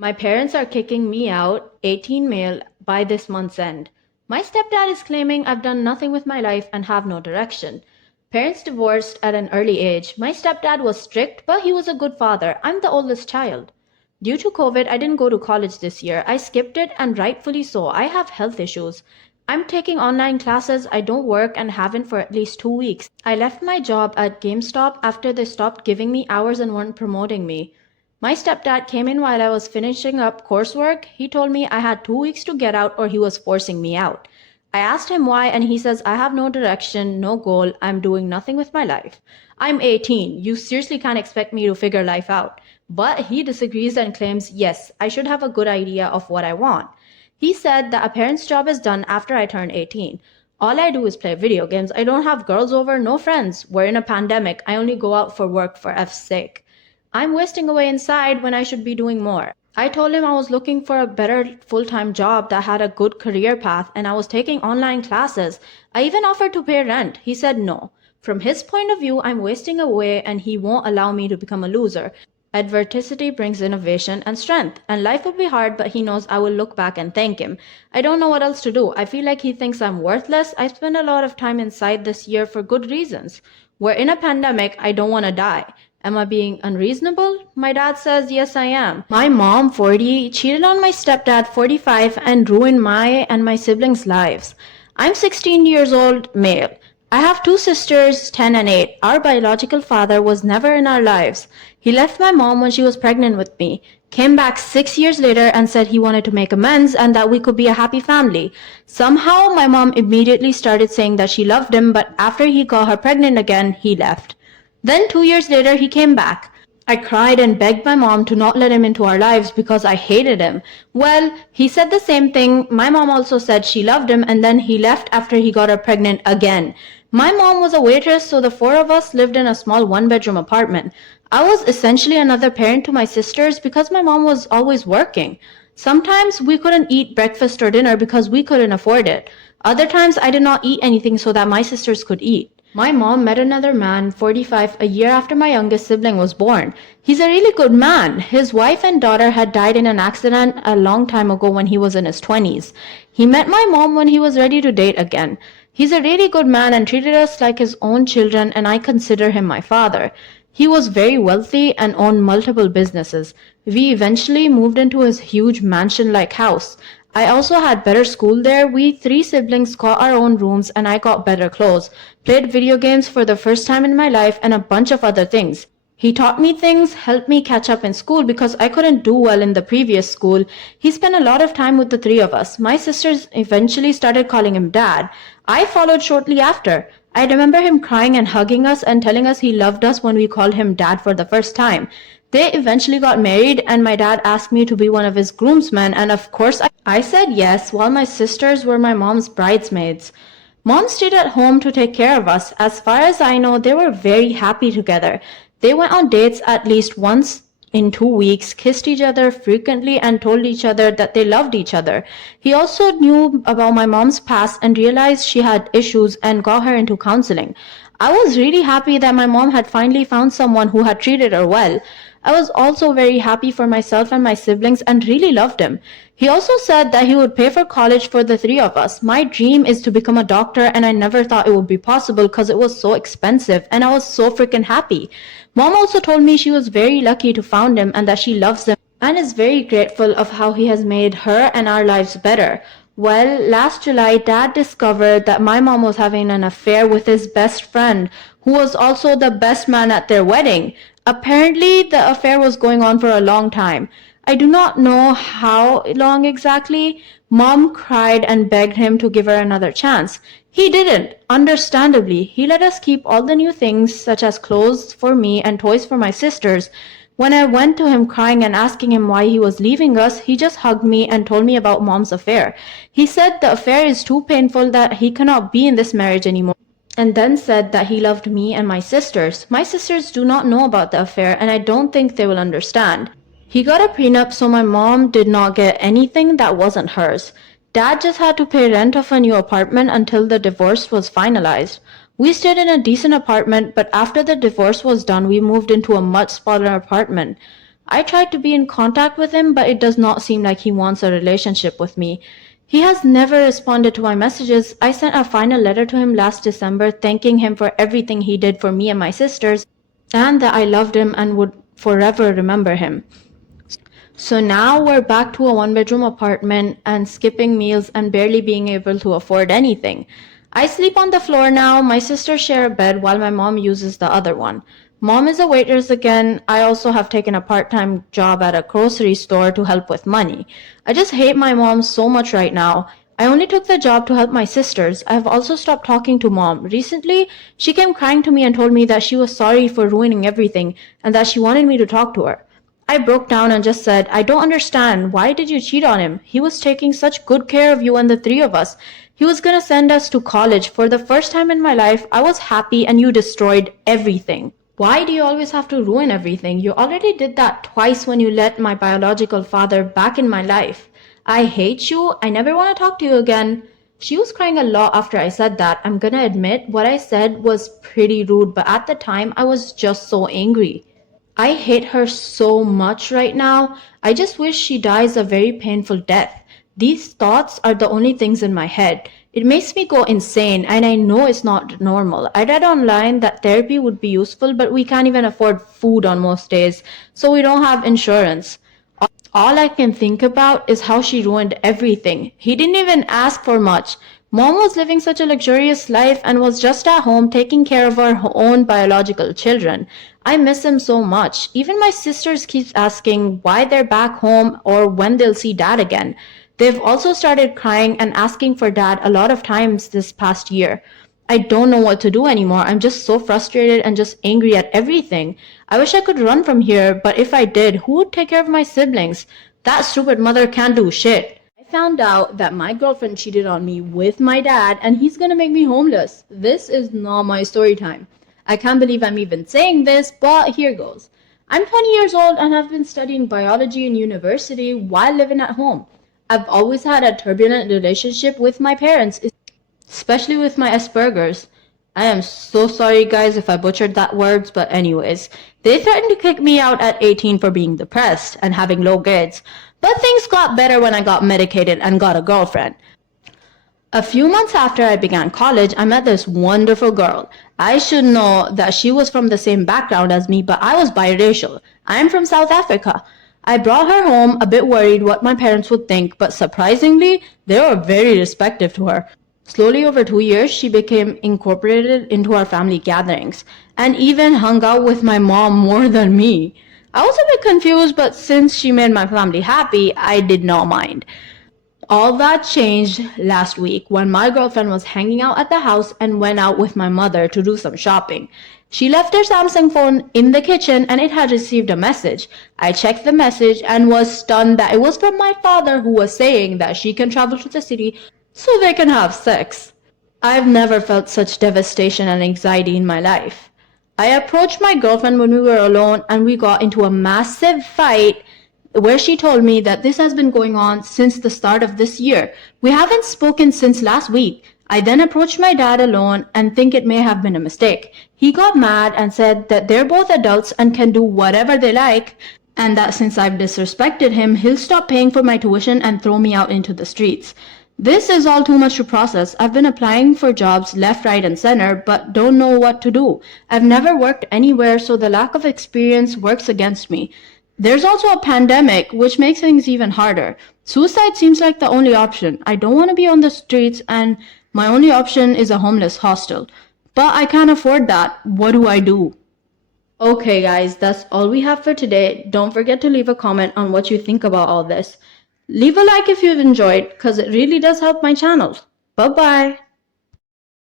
My parents are kicking me out, 18 male, by this month's end. My stepdad is claiming I've done nothing with my life and have no direction. Parents divorced at an early age. My stepdad was strict, but he was a good father. I'm the oldest child. Due to COVID, I didn't go to college this year. I skipped it, and rightfully so. I have health issues. I'm taking online classes. I don't work and haven't for at least 2 weeks. I left my job at GameStop after they stopped giving me hours and weren't promoting me. My stepdad came in while I was finishing up coursework. He told me I had 2 weeks to get out or he was forcing me out. I asked him why and he says I have no direction, no goal, I'm doing nothing with my life. I'm 18. You seriously can't expect me to figure life out. But he disagrees and claims, yes, I should have a good idea of what I want. He said that a parent's job is done after I turn 18. All I do is play video games. I don't have girls over, no friends. We're in a pandemic. I only go out for work for F's sake. I'm wasting away inside when I should be doing more. I told him I was looking for a better full-time job that had a good career path and I was taking online classes. I even offered to pay rent. He said no. From his point of view, I'm wasting away and he won't allow me to become a loser. Adversity brings innovation and strength, and life will be hard, but he knows I will look back and thank him. I don't know what else to do. I feel like he thinks I'm worthless. I spent a lot of time inside this year for good reasons. We're in a pandemic. I don't want to die. Am I being unreasonable? My dad says, yes, I am. My mom, 40, cheated on my stepdad, 45, and ruined my and my siblings' lives. I'm 16 years old, male. I have two sisters, 10 and 8. Our biological father was never in our lives. He left my mom when she was pregnant with me, came back 6 years later and said he wanted to make amends and that we could be a happy family. Somehow, my mom immediately started saying that she loved him, but after he got her pregnant again, he left. Then 2 years later, he came back. I cried and begged my mom to not let him into our lives because I hated him. Well, he said the same thing. My mom also said she loved him and then he left after he got her pregnant again. My mom was a waitress, so the four of us lived in a small one-bedroom apartment. I was essentially another parent to my sisters because my mom was always working. Sometimes we couldn't eat breakfast or dinner because we couldn't afford it. Other times I did not eat anything so that my sisters could eat. My mom met another man, 45, a year after my youngest sibling was born. He's a really good man. His wife and daughter had died in an accident a long time ago when he was in his 20s. He met my mom when he was ready to date again. He's a really good man and treated us like his own children, and I consider him my father. He was very wealthy and owned multiple businesses. We eventually moved into his huge mansion-like house. I also had better school there. We three siblings got our own rooms and I got better clothes, played video games for the first time in my life, and a bunch of other things. He taught me things, helped me catch up in school because I couldn't do well in the previous school. He spent a lot of time with the three of us. My sisters eventually started calling him Dad. I followed shortly after. I remember him crying and hugging us and telling us he loved us when we called him Dad for the first time. They eventually got married and my dad asked me to be one of his groomsmen, and of course I said yes, while my sisters were my mom's bridesmaids. Mom stayed at home to take care of us. As far as I know, they were very happy together. They went on dates at least once in 2 weeks, kissed each other frequently, and told each other that they loved each other. He also knew about my mom's past and realized she had issues and got her into counseling. I was really happy that my mom had finally found someone who had treated her well. I was also very happy for myself and my siblings and really loved him. He also said that he would pay for college for the three of us. My dream is to become a doctor and I never thought it would be possible because it was so expensive and I was so freaking happy. Mom also told me she was very lucky to found him and that she loves him and is very grateful of how he has made her and our lives better. Well, last July, Dad discovered that my mom was having an affair with his best friend, who was also the best man at their wedding. Apparently, the affair was going on for a long time. I do not know how long exactly. Mom cried and begged him to give her another chance. He didn't, understandably. He let us keep all the new things, such as clothes for me and toys for my sisters. When I went to him crying and asking him why he was leaving us, he just hugged me and told me about Mom's affair. He said the affair is too painful that he cannot be in this marriage anymore, and then said that he loved me and my sisters. My sisters do not know about the affair, and I don't think they will understand. He got a prenup, so my mom did not get anything that wasn't hers. Dad just had to pay rent of a new apartment until the divorce was finalized. We stayed in a decent apartment, but after the divorce was done, we moved into a much smaller apartment. I tried to be in contact with him, but it does not seem like he wants a relationship with me. He has never responded to my messages. I sent a final letter to him last December thanking him for everything he did for me and my sisters, and that I loved him and would forever remember him. So now we're back to a one-bedroom apartment and skipping meals and barely being able to afford anything. I sleep on the floor now. My sisters share a bed while my mom uses the other one. Mom is a waitress again. I also have taken a part-time job at a grocery store to help with money. I just hate my mom so much right now. I only took the job to help my sisters. I have also stopped talking to mom. Recently, she came crying to me and told me that she was sorry for ruining everything and that she wanted me to talk to her. I broke down and just said, I don't understand. Why did you cheat on him? He was taking such good care of you and the three of us. He was gonna send us to college. For the first time in my life, I was happy and you destroyed everything. Why do you always have to ruin everything? You already did that twice when you let my biological father back in my life. I hate you. I never want to talk to you again. She was crying a lot after I said that. I'm gonna admit what I said was pretty rude, but at the time I was just so angry. I hate her so much right now. I just wish she dies a very painful death. These thoughts are the only things in my head. It makes me go insane, and I know it's not normal. I read online that therapy would be useful, but we can't even afford food on most days, so we don't have insurance. All I can think about is how she ruined everything. He didn't even ask for much. Mom was living such a luxurious life and was just at home taking care of her own biological children. I miss him so much. Even my sisters keep asking why they're back home or when they'll see dad again. They've also started crying and asking for dad a lot of times this past year. I don't know what to do anymore. I'm just so frustrated and just angry at everything. I wish I could run from here, but if I did, who would take care of my siblings? That stupid mother can't do shit. I found out that my girlfriend cheated on me with my dad and he's gonna make me homeless. This is not my story time. I can't believe I'm even saying this, but here goes. I'm 20 years old and have been studying biology in university while living at home. I've always had a turbulent relationship with my parents, especially with my Asperger's. I am so sorry, guys, if I butchered that words, but anyways, they threatened to kick me out at 18 for being depressed and having low grades. But things got better when I got medicated and got a girlfriend. A few months after I began college, I met this wonderful girl. I should know that she was from the same background as me, but I was biracial. I am from South Africa. I brought her home a bit worried what my parents would think, but surprisingly, they were very receptive to her. Slowly over 2 years, she became incorporated into our family gatherings and even hung out with my mom more than me. I was a bit confused, but since she made my family happy, I did not mind. All that changed last week when my girlfriend was hanging out at the house and went out with my mother to do some shopping. She left her Samsung phone in the kitchen and it had received a message. I checked the message and was stunned that it was from my father who was saying that she can travel to the city so they can have sex. I've never felt such devastation and anxiety in my life. I approached my girlfriend when we were alone and we got into a massive fight where she told me that this has been going on since the start of this year. We haven't spoken since last week. I then approached my dad alone and think it may have been a mistake. He got mad and said that they're both adults and can do whatever they like, and that since I've disrespected him, he'll stop paying for my tuition and throw me out into the streets. This is all too much to process. I've been applying for jobs left, right, and center, but don't know what to do. I've never worked anywhere, so the lack of experience works against me. There's also a pandemic, which makes things even harder. Suicide seems like the only option. I don't want to be on the streets, and my only option is a homeless hostel. But I can't afford that. What do I do? Okay, guys, that's all we have for today. Don't forget to leave a comment on what you think about all this. Leave a like if you've enjoyed, because it really does help my channel. Bye-bye.